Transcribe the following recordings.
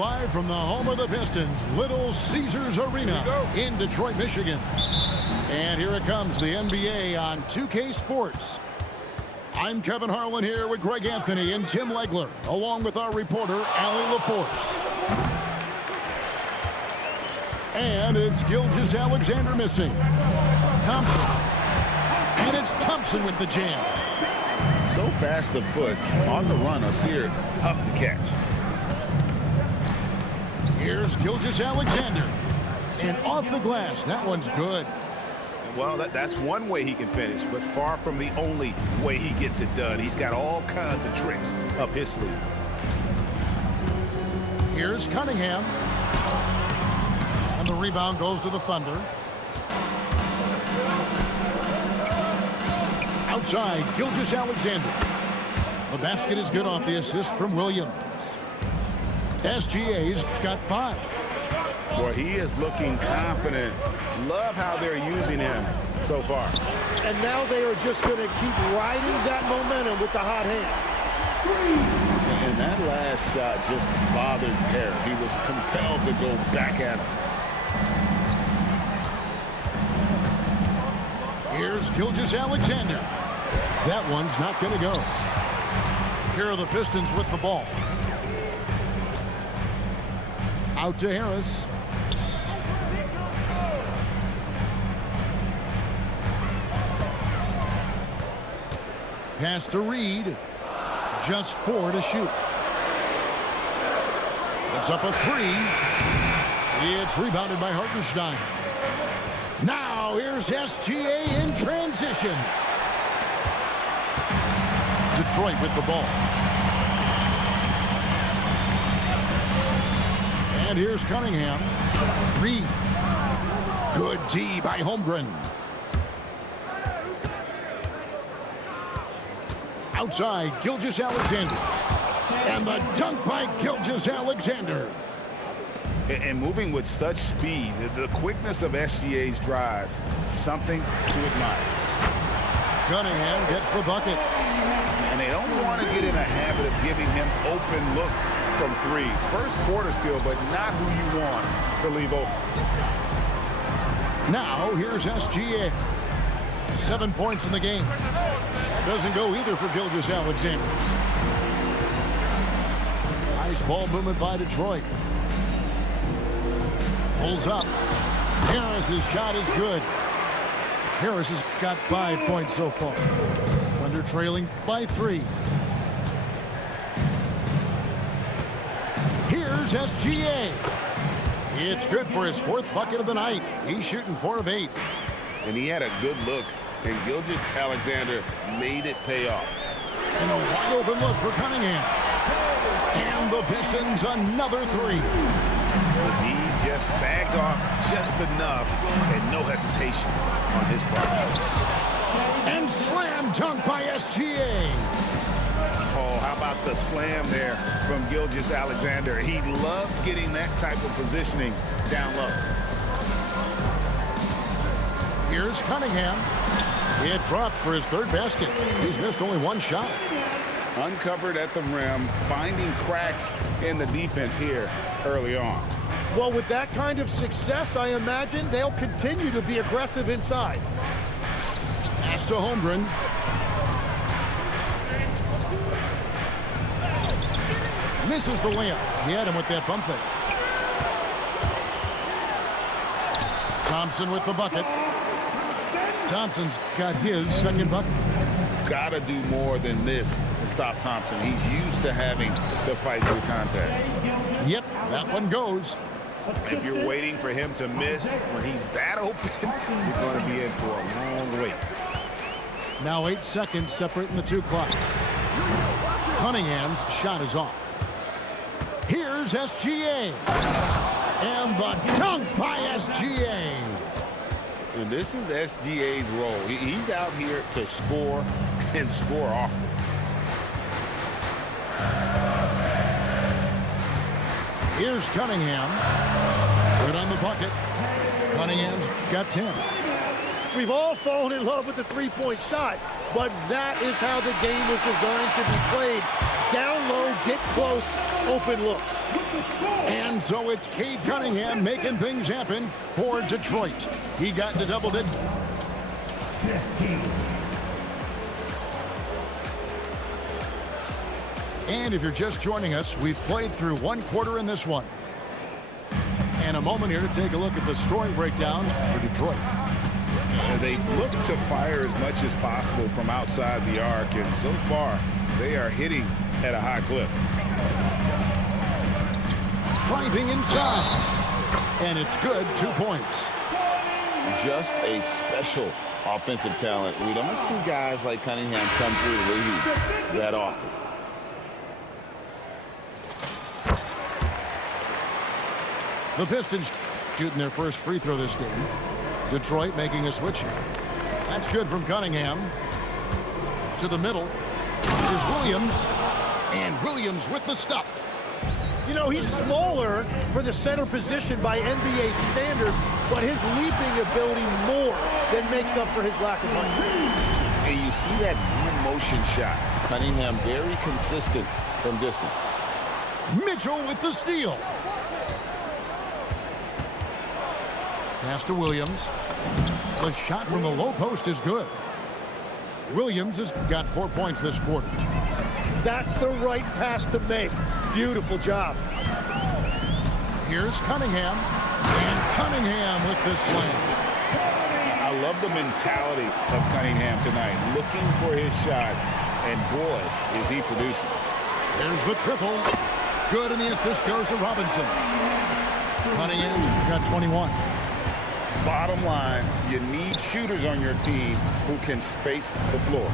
live from the home of the Pistons, Little Caesars Arena in Detroit, Michigan. And here it comes, the NBA on 2K Sports. I'm Kevin Harlan here with Greg Anthony and Tim Legler, along with our reporter, Allie LaForce. And it's Gilgeous-Alexander missing. Thompson. And it's Thompson with the jam. So fast of foot on the run of Sear, tough to catch. Here's Gilgeous-Alexander. And off the glass, that one's good. Well, that's one way he can finish, but far from the only way he gets it done. He's got all kinds of tricks up his sleeve. Here's Cunningham. And the rebound goes to the Thunder. Outside, Gilgeous-Alexander. The basket is good off the assist from Williams. SGA's got 5. Boy, he is looking confident. Love how they're using him so far. And now they are just going to keep riding that momentum with the hot hand. And that last shot just bothered Harris. He was compelled to go back at him. Here's Gilgeous-Alexander. That one's not going to go. Here are the Pistons with the ball. Out to Harris. Pass to Reed. Just 4 to shoot. It's up a 3. It's rebounded by Hartenstein. Now here's SGA in transition. Detroit with the ball. And here's Cunningham. Reed. Good D by Holmgren. Outside, Gilgeous-Alexander. And the dunk by Gilgeous-Alexander. And moving with such speed, the quickness of SGA's drives, something to admire. Cunningham gets the bucket. And they don't want to get in a habit of giving him open looks from 3. First quarter still, but not who you want to leave open. Now, here's SGA. 7 points in the game. Doesn't go either for Gilgeous-Alexander. Nice ball movement by Detroit. Pulls up. Harris's shot is good. Harris has got 5 points so far. Thunder trailing by 3. Here's SGA. It's good for his 4th bucket of the night. He's shooting 4 of 8. And he had a good look, and Gilgeous-Alexander made it pay off. And a wide open look for Cunningham. And the Pistons another 3. The D just sagged off just enough, and no hesitation on his part. And slam dunk by SGA. Oh, how about the slam there from Gilgeous-Alexander? He loves getting that type of positioning down low. Here's Cunningham. It drops for his 3rd basket. He's missed only 1 shot. Uncovered at the rim, finding cracks in the defense here early on. Well, with that kind of success, I imagine they'll continue to be aggressive inside. Pass to Holmgren. Misses the layup. He had him with that bump fake. Thompson with the bucket. Thompson's got his 2nd bucket. Gotta do more than this to stop Thompson. He's used to having to fight through contact. Yep, that one goes. If you're waiting for him to miss when he's that open, you're going to be in for a long wait. Now 8 seconds separating the 2 clocks. Cunningham's shot is off. Here's SGA. And the dunk by SGA. And this is SGA's role. He's out here to score and score often. Here's Cunningham. Good on the bucket. Cunningham's got 10. We've all fallen in love with the three-point shot, but that is how the game was designed to be played. Down low, get close, open looks. And so it's Cade Cunningham making things happen for Detroit. He got into double digits. 15. And if you're just joining us, we've played through one quarter in this one. And a moment here to take a look at the scoring breakdown for Detroit. They've looked to fire as much as possible from outside the arc, and so far they are hitting at a high clip. Driving inside. And it's good, 2 points. Just a special offensive talent. We don't see guys like Cunningham come through the league that often. The Pistons shooting their first free throw this game. Detroit making a switch here. That's good from Cunningham. To the middle. Here's Williams. And Williams with the stuff. You know, he's smaller for the center position by NBA standards, but his leaping ability more than makes up for his lack of height. And you see that one-motion shot. Cunningham very consistent from distance. Mitchell with the steal. Pass to Williams. The shot from the low post is good. Williams has got 4 points this quarter. That's the right pass to make. Beautiful job. Here's Cunningham. And Cunningham with the slam. I love the mentality of Cunningham tonight, looking for his shot, and boy, is he producing. There's the triple. Good, and the assist goes to Robinson. Cunningham's got 21. Bottom line, you need shooters on your team who can space the floor.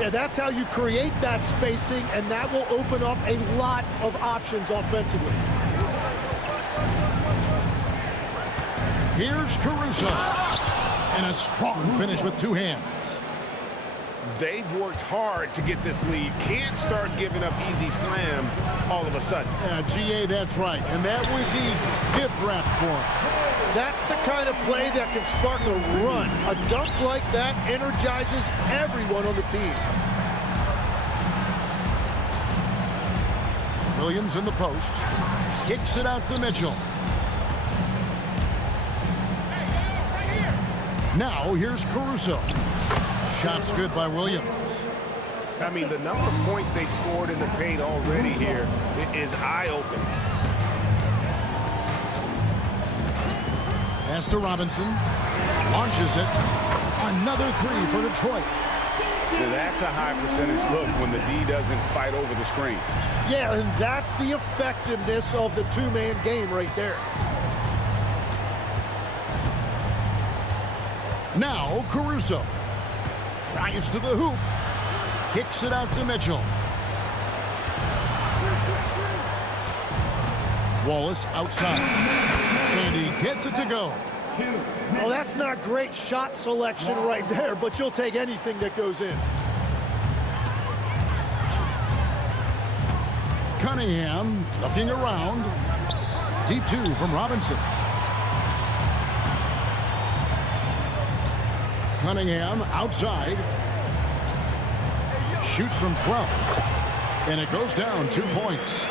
Yeah, that's how you create that spacing, and that will open up a lot of options offensively. Here's Caruso. And a strong finish with two hands. They've worked hard to get this lead. Can't start giving up easy slams all of a sudden. GA, that's right. And that was easy. Gift wrap for him. That's the kind of play that can spark a run. A dunk like that energizes everyone on the team. Williams in the post. Kicks it out to Mitchell. Now here's Caruso. Shot's good by Williams. I mean, the number of points they've scored in the paint already here is eye-opening. Pass to Robinson. Launches it. Another three for Detroit. That's a high percentage look when the D doesn't fight over the screen. Yeah, and that's the effectiveness of the two-man game right there. Now Caruso. Drives to the hoop. Kicks it out to Mitchell. Wallace outside. And he gets it to go. Well, that's not great shot selection right there, but you'll take anything that goes in. Cunningham looking around. Deep two from Robinson. Cunningham outside. Shoots from 12. And it goes down 2 points.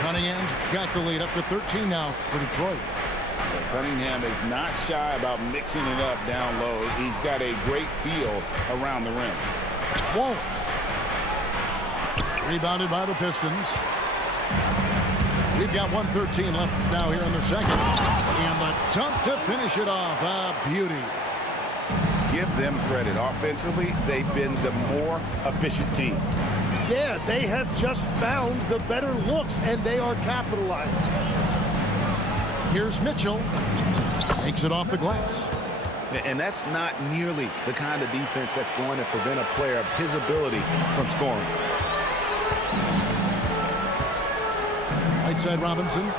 Cunningham's got the lead up to 13 now for Detroit. Cunningham is not shy about mixing it up down low. He's got a great feel around the rim. Won't. Rebounded by the Pistons. We've got 1:13 left now here in the second. And the dunk to finish it off. A beauty. Give them credit. Offensively, they've been the more efficient team. Yeah, they have just found the better looks, and they are capitalizing. Here's Mitchell. Takes it off the glass. And that's not nearly the kind of defense that's going to prevent a player of his ability from scoring. Right side Robinson.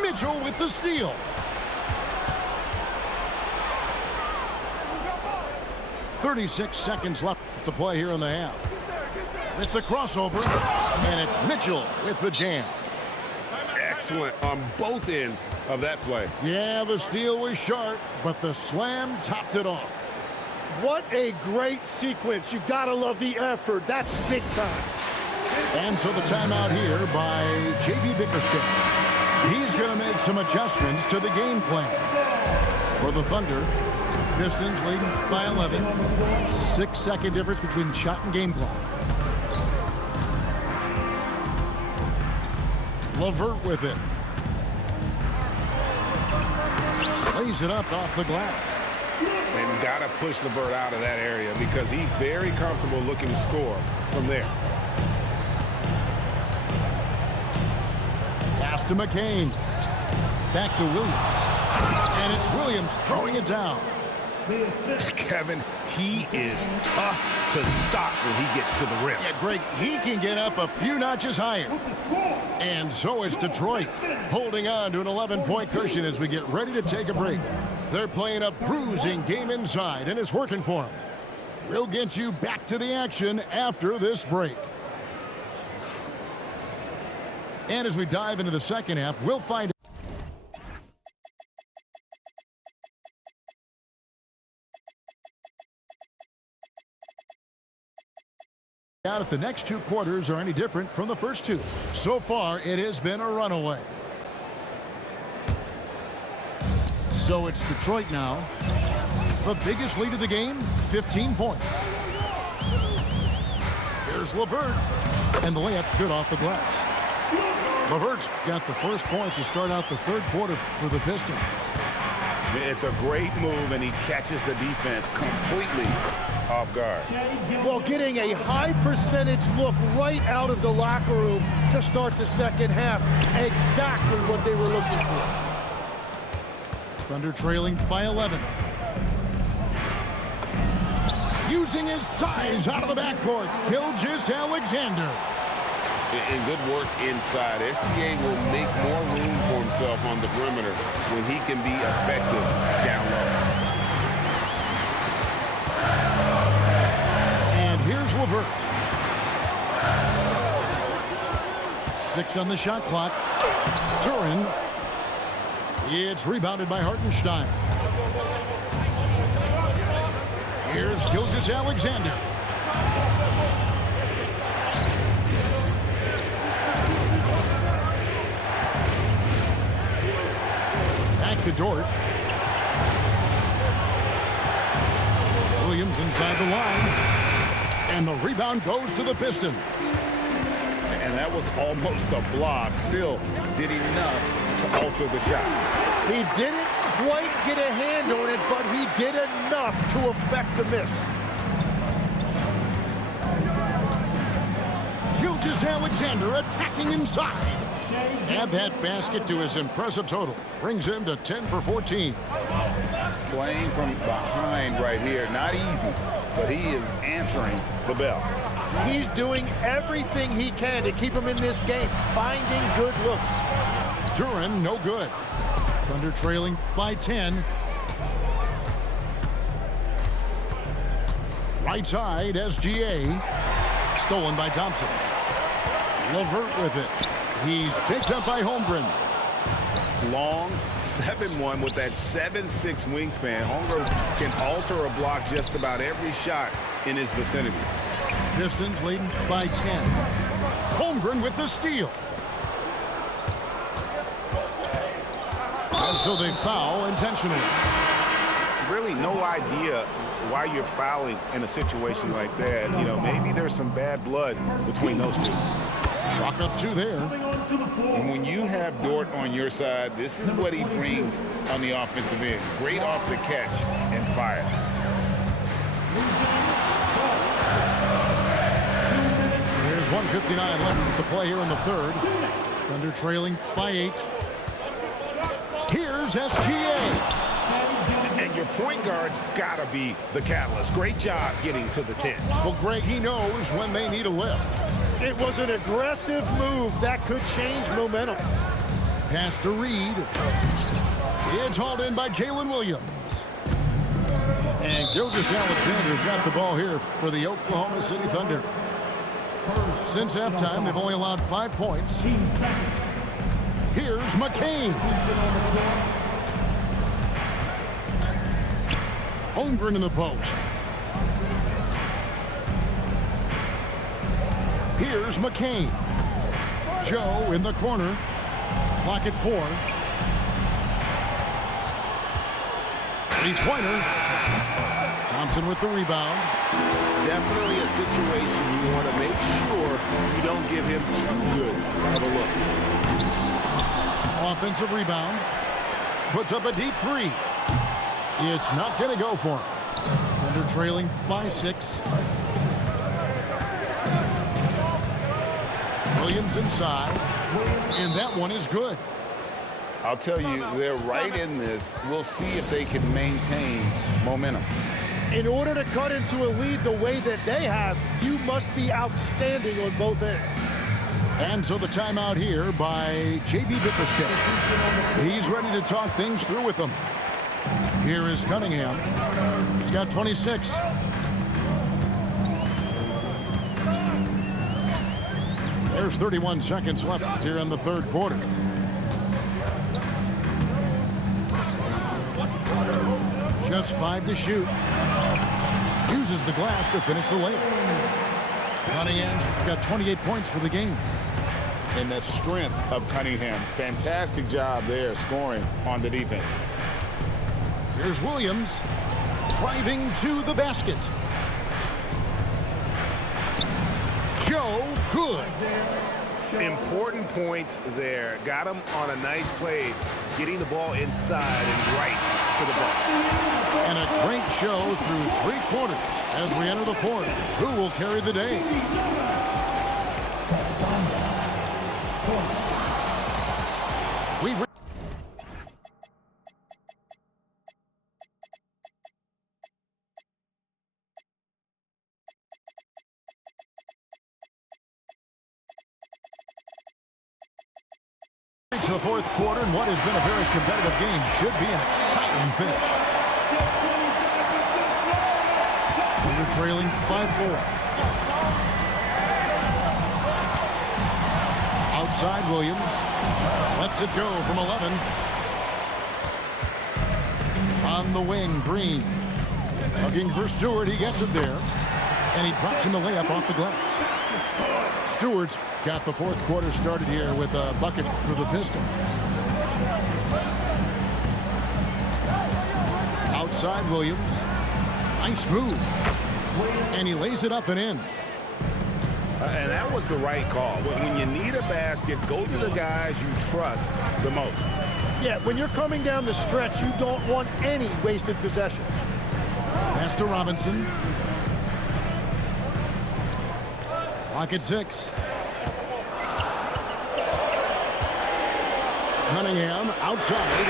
Mitchell with the steal. .36 seconds left to play here in the half. With the crossover, and it's Mitchell with the jam. Excellent on both ends of that play. Yeah, the steal was sharp, but the slam topped it off. What a great sequence. You gotta love the effort. That's big time. And so the timeout here by J.B. Bickerstaff. He's going to make some adjustments to the game plan. For the Thunder, Pistons leading by 11. 6-second difference between shot and game clock. LeVert with it. Lays it up off the glass. And got to push LeVert out of that area because he's very comfortable looking to score from there. Pass to McCain. Back to Williams. And it's Williams throwing it down. Kevin, he is tough to stop when he gets to the rim. Yeah, Greg, he can get up a few notches higher. And so it's Detroit holding on to an 11-point cushion as we get ready to take a break. They're playing a bruising game inside, and it's working for them. We'll get you back to the action after this break. And as we dive into the second half, we'll find out if the next two quarters are any different from the first two. So far, it has been a runaway. So it's Detroit now. The biggest lead of the game, 15 points. Here's LeVert. And the layup's good off the glass. LeVert's got the first points to start out the third quarter for the Pistons. It's a great move, and he catches the defense completely off guard. Well, getting a high percentage look right out of the locker room to start the second half. Exactly what they were looking for. Thunder trailing by 11. Using his size out of the backcourt, Gilgeous-Alexander. And good work inside. SGA will make more room for himself on the perimeter when he can be effective down low. And here's LeVert. 6 on the shot clock. Duren. It's rebounded by Hartenstein. Here's Gilgeous-Alexander. Back to Dort. Williams inside the line. And the rebound goes to the Pistons. And that was almost a block. Still did enough to alter the shot. He didn't quite get a hand on it, but he did enough to affect the miss. Gilgeous-Alexander attacking inside. Add that basket to his impressive total. Brings him to 10 for 14. Playing from behind right here. Not easy, but he is answering the bell. He's doing everything he can to keep him in this game, finding good looks. Duren, no good. Thunder trailing by 10. Right side, SGA. Stolen by Thompson. LeVert with it. He's picked up by Holmgren. Long 7-1 with that 7'6" wingspan. Holmgren can alter a block just about every shot in his vicinity. Pistons leading by 10. Holmgren with the steal. And so they foul intentionally. Really no idea why you're fouling in a situation like that. You know, maybe there's some bad blood between those two. Chalk up 2 there. And when you have Dort on your side, this is what he brings on the offensive end. Great off the catch and fire. There's 1:59 left to play here in the third. Thunder trailing by 8. Here's SGA. And your point guard's got to be the catalyst. Great job getting to the 10. Well, Greg, he knows when they need a lift. It was an aggressive move that could change momentum. Pass to Reed. It's hauled in by Jalen Williams. And Gilgeous-Alexander's got the ball here for the Oklahoma City Thunder. Since halftime, they've only allowed 5 points. Here's McCain. Holmgren in the post. Here's McCain. Joe in the corner. Clock at 4. Three-pointer. Thompson with the rebound. Definitely a situation you want to make sure you don't give him too good of a look. Offensive rebound. Puts up a deep three. It's not going to go for him. Thunder trailing by 6. Williams inside. And that one is good. I'll tell you, they're right in this. We'll see if they can maintain momentum. In order to cut into a lead the way that they have, you must be outstanding on both ends. And so the timeout here by J.B. Bickerstaff. He's ready to talk things through with them. Here is Cunningham. He's got 26. There's 31 seconds left here in the third quarter. Just 5 to shoot. Uses the glass to finish the layup. Cunningham's got 28 points for the game. And the strength of Cunningham. Fantastic job there scoring on the defense. Here's Williams driving to the basket. Joe, good. Important points there. Got him on a nice play, getting the ball inside and right to the ball. And a great show through 3 quarters as we enter the fourth. Who will carry the day? We've reached the fourth quarter, and what has been a very competitive game should be an exciting finish. We're trailing by 4. Outside Williams. Lets it go from 11. On the wing, Green. Looking for Stewart. He gets it there. And he drops in the layup off the glass. Stewart's got the fourth quarter started here with a bucket for the Pistons. Outside Williams. Nice move. And he lays it up and in. And that was the right call. When you need a basket, go to the guys you trust the most. Yeah, when you're coming down the stretch, you don't want any wasted possession. Pass to Robinson. Clock at 6. Cunningham outside.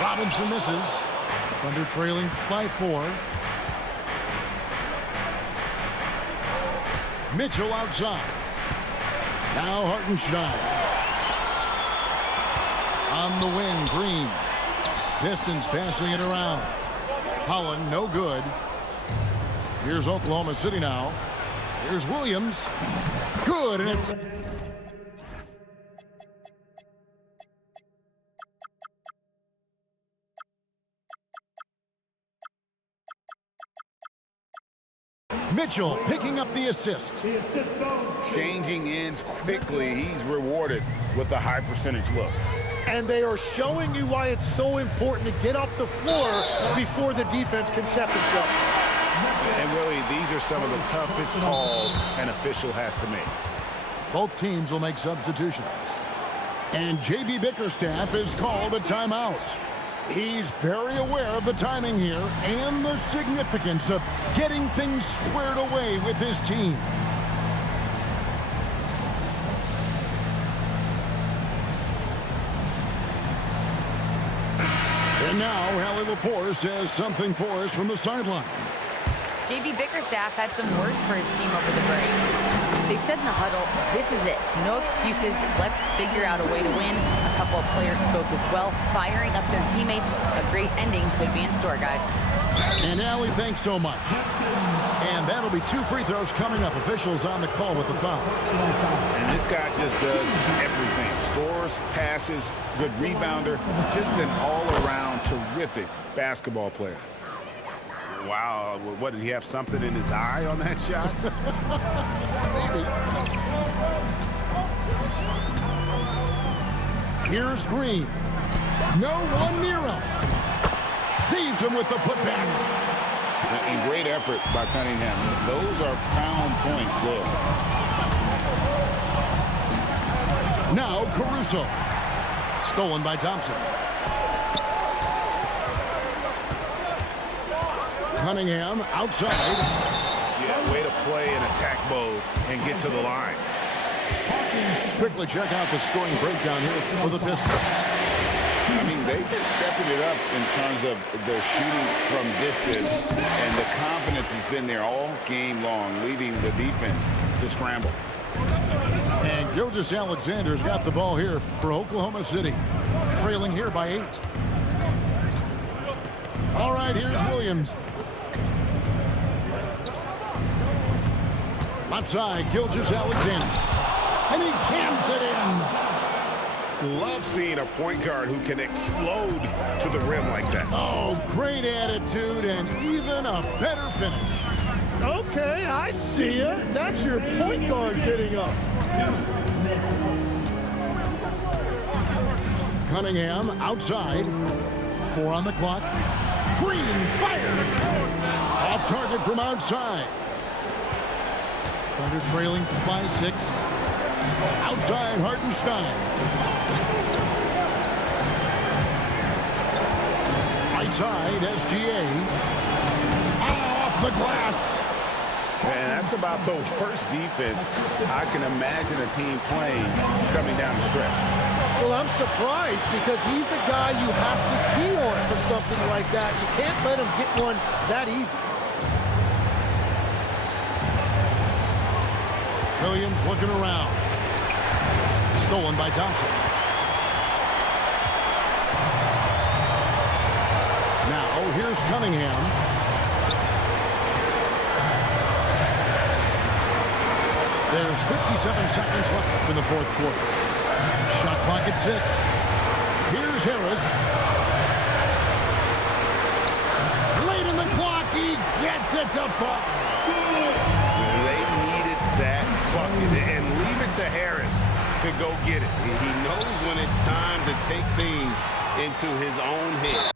Robinson misses. Thunder trailing by 4. Mitchell outside. Now Hartenstein. On the wing, Green. Pistons passing it around. Holland, no good. Here's Oklahoma City now. Here's Williams. Good, and it's... Mitchell picking up the assist. Changing ends quickly. He's rewarded with a high percentage look. And they are showing you why it's so important to get off the floor before the defense can set themselves. And really, these are some of the toughest calls an official has to make. Both teams will make substitutions. And J.B. Bickerstaff has called a timeout. He's very aware of the timing here and the significance of getting things squared away with his team. And now, Hallie LaForce has something for us from the sideline. J.B. Bickerstaff had some words for his team over the break. They said in the huddle, this is it. No excuses. Let's figure out a way to win. A couple of players spoke as well, firing up their teammates. A great ending could be in store, guys. And Allie, thanks so much. And that'll be 2 free throws coming up. Officials on the call with the foul. And this guy just does everything. Scores, passes, good rebounder. Just an all-around terrific basketball player. Wow, what, did he have something in his eye on that shot? Maybe. Here's Green. No one near him. Saves him with the putback. And great effort by Cunningham. Those are found points there. Now Caruso. Stolen by Thompson. Cunningham outside. Yeah, way to play in attack mode and get to the line. Let's quickly check out the scoring breakdown here for the Pistons. I mean, they've been stepping it up in terms of their shooting from distance, and the confidence has been there all game long, leaving the defense to scramble. And Gilgeous-Alexander's got the ball here for Oklahoma City, trailing here by 8. All right, here's Williams. Left side, Gilgeous-Alexander. And he jams it in. Love seeing a point guard who can explode to the rim like that. Oh, great attitude and even a better finish. Okay, I see you. That's your point guard getting up. Cunningham outside. 4 on the clock. Green fired. Off target from outside. Thunder trailing by 6. Outside Hartenstein. Right side SGA. Off the glass. Man, that's about the worst defense I can imagine a team playing coming down the stretch. Well, I'm surprised because he's a guy you have to key on for something like that. You can't let him get one that easy. Williams looking around. Stolen by Thompson. Now here's Cunningham. There's 57 seconds left in the fourth quarter. Shot clock at 6. Here's Harris. Late in the clock, he gets it to fall. They needed that bucket, and leave it to Harris to go get it. He knows when it's time to take things into his own head.